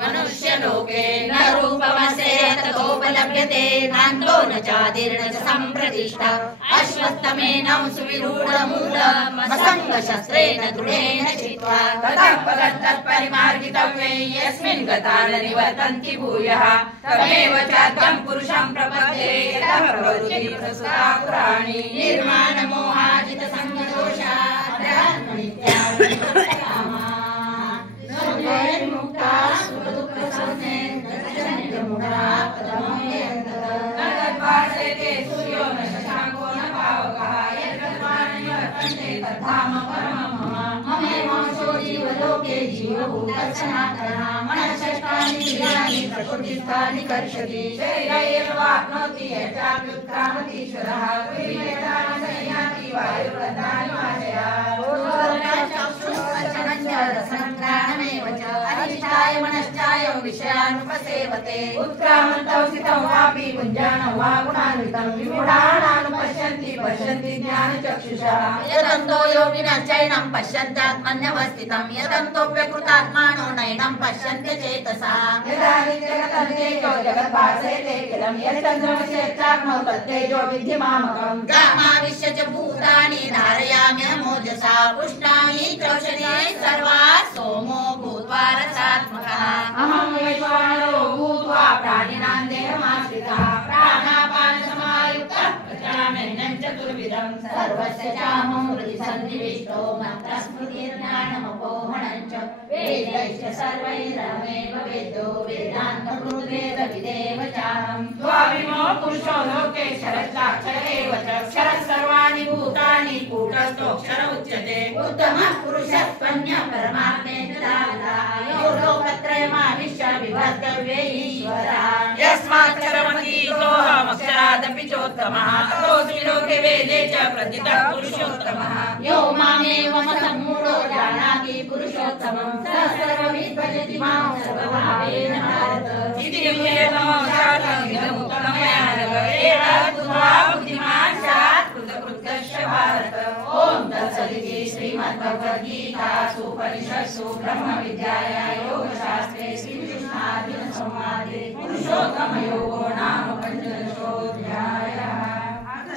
मनुष्य लोके न रूपमसे ततोपलभ्यते नान्तो न चादीर्ण च सम्प्रतिष्ठा अश्वत्थमेनं सुविरूढमूलमसङ्गशस्त्रेण दृढेन चित्वा ततः पदं तत्परिमार्गितव्ये यस्मिन् गता न निवर्तन्ति भूयः तमेव चाद्यं पुरुषं प्रपद्ये यतः प्रवृत्तिः प्रसुता पुराणी निर्माणमोहाजितसङ्गदोषा प्रकृतिस्थानि कर्षति शरीरैव वाप्नोति यच्चाप्युत्क्रामतीश्वरः गृह्येतानि वायुर्वृन्दानि वाचयात् रसनङ्ग्राणमेव च अधिष्ठाय मनश्चाय विषयानुपसेवते उत्क्रामन्तौ स्थितौ वापि पुञ्जानौ वा गुणान्वितं विमूढानानुपश्यन्ति पश्यन्ति ज्ञानचक्षुषा यतन्तो योगिनश्चैनं पश्यन्त्यात्मन्यवस्थितं यतन्तोऽप्यकृतात्मानो नैनं पश्यन्त्य चेतसा यदा जगतो जगद्भासयते किलं यच्चन्द्रमस्यच्चाग्नौ तत्तेजो विद्धि मामकं गामाविश्य च भूतानि धारयाम्यहमोजसा पुष्णामि चौषधीः सर्वाः सोमो भूत्वा रसात्मकः अहं वैश्वानरो भूत्वा प्राणिनां देहमाश्रितः प्राणापानसमायुक्तः पचाम्यन्नं चतुर्विधं सर्वस्य चाहं हृदि सन्निविष्टो मन्त्रस्मृतिर्ज्ञानमपोहनं च वेदैश्च सर्वैरहमेव वेदो वेदान्तकृद्वेदविदेव चाहं द्वाविमो पुरुषो लोके क्षरश्चाक्षर एव च क्षरः सर्वाणि भूतानि कूटस्थोऽक्षर उच्यते उत्तमः पुरुषः त्वन्यः परमात्मेन यो लोकत्रयमाविश्य विभर्तव्ये ईश्वरः यस्माक्षरमतीतोऽहमक्षरादपि चोत्तमः ततोऽस्मि लोके वेदे च प्रतितः पुरुषोत्तमः यो मामेवमसम्मूढो जानाति पुरुषोत्तमं स सर्वविद् भजति मां सर्वभावेन भारत इति विषयतमं शास्त्रम् इदमुत्तमया नघ एतद्बुद्ध्वा बुद्धिमान् स्यात् कृतकृत्यश्च भारत ॐ तत्सदिति श्रीमद्भगवद्गीतासु उपनिषत्सु ब्रह्मविद्यायां योगशास्त्रे श्रीकृष्णार्जुनसंवादे पुरुषोत्तमयोगो नाम